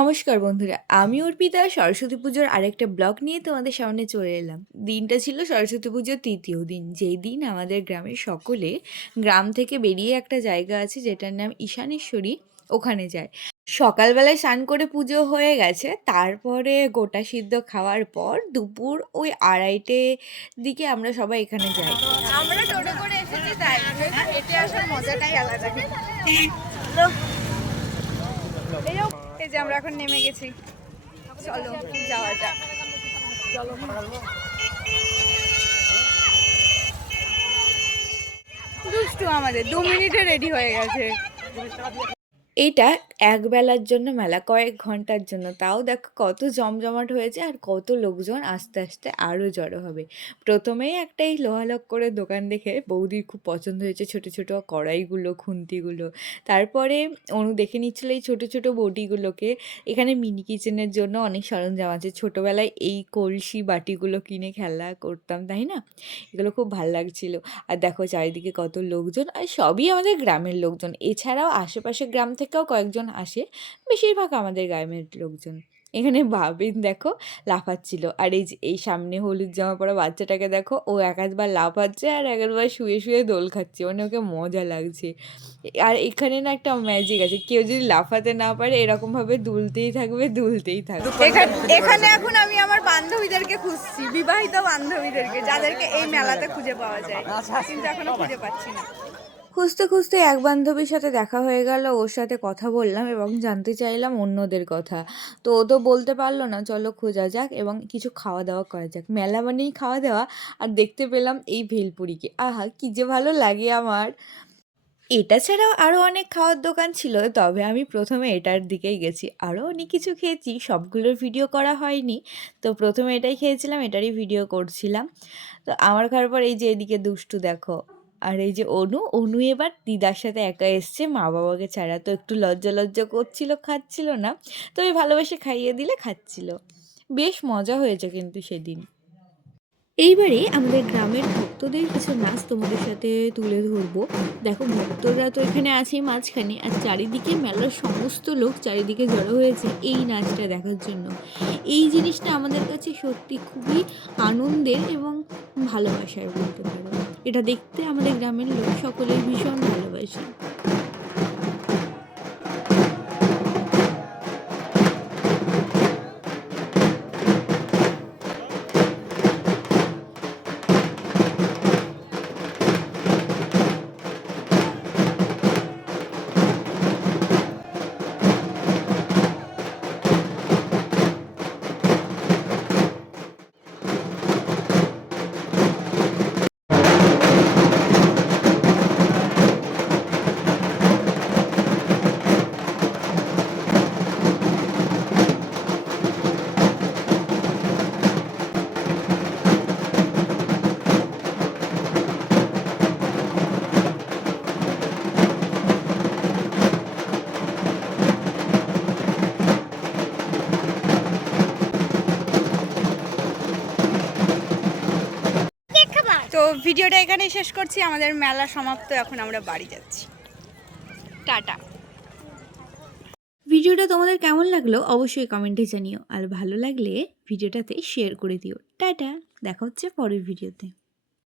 নমস্কার বন্ধুরা, আমি অর্পিতা সরস্বতী পুজোর আরেকটা ব্লগ নিয়ে তোমাদের সামনে চলে এলাম। দিনটা ছিল সরস্বতী পুজোর তৃতীয় দিন, যেই দিন আমাদের গ্রামের সকলে গ্রাম থেকে বেরিয়ে একটা জায়গা আছে যেটার নাম ঈশানেশ্বরী, ওখানে যায়। সকালবেলায় স্নান করে পুজো হয়ে গেছে, তারপরে গোটা সিদ্ধ খাওয়ার পর দুপুর ওই 2:30 দিকে আমরা সবাই এখানে যাই। আমরা টোটো করে এসেছি, তাই হেঁটে আসার মজাটাই আলাদা। এই যে আমরা এখন নেমে গেছি, চলো যাওয়া যাক। দুষ্টু আমাদের 2 মিনিটে রেডি হয়ে গেছে। এইটা একবেলার জন্য মেলা, কয়েক ঘন্টার জন্য, তাও দেখো কত জমজমাট হয়েছে আর কত লোকজন আস্তে আস্তে আরও জড়ো হবে। প্রথমেই একটা এই লোহালক করে দোকান দেখে বৌদির খুব পছন্দ হয়েছে, ছোট ছোট কড়াইগুলো, খুন্তিগুলো। তারপরে অনু দেখে নিচ্ছিল এই ছোট ছোট বটিগুলোকে। এখানে মিনি কিচেনের জন্য অনেক সরঞ্জাম আছে, ছোটোবেলায় এই কলসি বাটিগুলো কিনে খেলা করতাম, তাই না? এগুলো খুব ভাল লাগছিল। আর দেখো চারিদিকে কত লোকজন, আর সবই আমাদের গ্রামের লোকজন। এছাড়াও আশেপাশে গ্রাম থেকেও কয়েকজন আসে, বেশিরভাগ আমাদের গ্রামের লোকজন। এখানে ভাবিন দেখো লাফাচ্ছিল, আর এই যে এই সামনে হলুদ জামা পরা বাচ্চাটাকে দেখো, ও এক একবার লাফাচ্ছে আর এক একবার শুয়ে শুয়ে দোল খাচ্ছে, মানে ওকে মজা লাগছে। আর এখানে না একটা ম্যাজিক আছে, কেউ যদি লাফাতে না পারে এরকমভাবে দুলতেই থাকবে, দুলতেই থাকবে। এখানে এখন আমি আমার বান্ধবীদেরকে খুঁজছি, বিবাহিত বান্ধবীদেরকে, যাদেরকে এই মেলাতে খুঁজে পাওয়া যায়, কিন্তু এখনো খুঁজে পাচ্ছি না। খুঁজতে খুঁজতে এক বান্ধবীর সাথে দেখা হয়ে গেল, ওর সাথে কথা বললাম এবং জানতে চাইলাম অন্যদের কথা। তো ও তো বলতে পারলো না, চলো খোঁজা যাক এবং কিছু খাওয়া দাওয়া করা যাক। মেলা মানেই খাওয়া দাওয়া, আর দেখতে পেলাম এই ভেলপুরিকে, আহা কী যে ভালো লাগে আমার। এটা ছাড়াও আরও অনেক খাওয়ার দোকান ছিল, তবে আমি প্রথমে এটার দিকেই গেছি। আরও অনেক কিছু খেয়েছি, সবগুলোর ভিডিও করা হয়নি। তো প্রথমে এটাই খেয়েছিলাম, এটারই ভিডিও করছিলাম। তো আমার খাওয়ার পর এই যে এদিকে দুষ্টু দেখো, আর এই যে অনু এবার দিদার সাথে একা এসছে, মা বাবাকে ছাড়া। তো একটু লজ্জা লজ্জা করছিল, খাচ্ছিল না। তবে ভালোবেসে খাইয়ে দিলে খাচ্ছিল। বেশ মজা হয়েছে কিন্তু সেদিন। এইবারে আমাদের গ্রামের ভক্তদের কিছু নাচ তোমাদের সাথে তুলে ধরবো। দেখো ভক্তরা তো এখানে আছেই মাঝখানে, আর চারিদিকে মেলার সমস্ত লোক চারিদিকে জড়ো হয়েছে এই নাচটা দেখার জন্য। এই জিনিসটা আমাদের কাছে সত্যি খুবই আনন্দের এবং ভালোবাসার বলতে পারো। এটা দেখতে আমাদের গ্রামের লোক সকলেই ভীষণ ভালোবাসে। তো ভিডিওটা এখানেই শেষ করছি, আমাদের মেলা সমাপ্ত, এখন আমরা বাড়ি যাচ্ছি। টাটা। ভিডিওটা তোমাদের কেমন লাগলো অবশ্যই কমেন্টে জানিও, আর ভালো লাগলে ভিডিওটাতে শেয়ার করে দিও। টাটা, দেখা হচ্ছে পরের ভিডিওতে।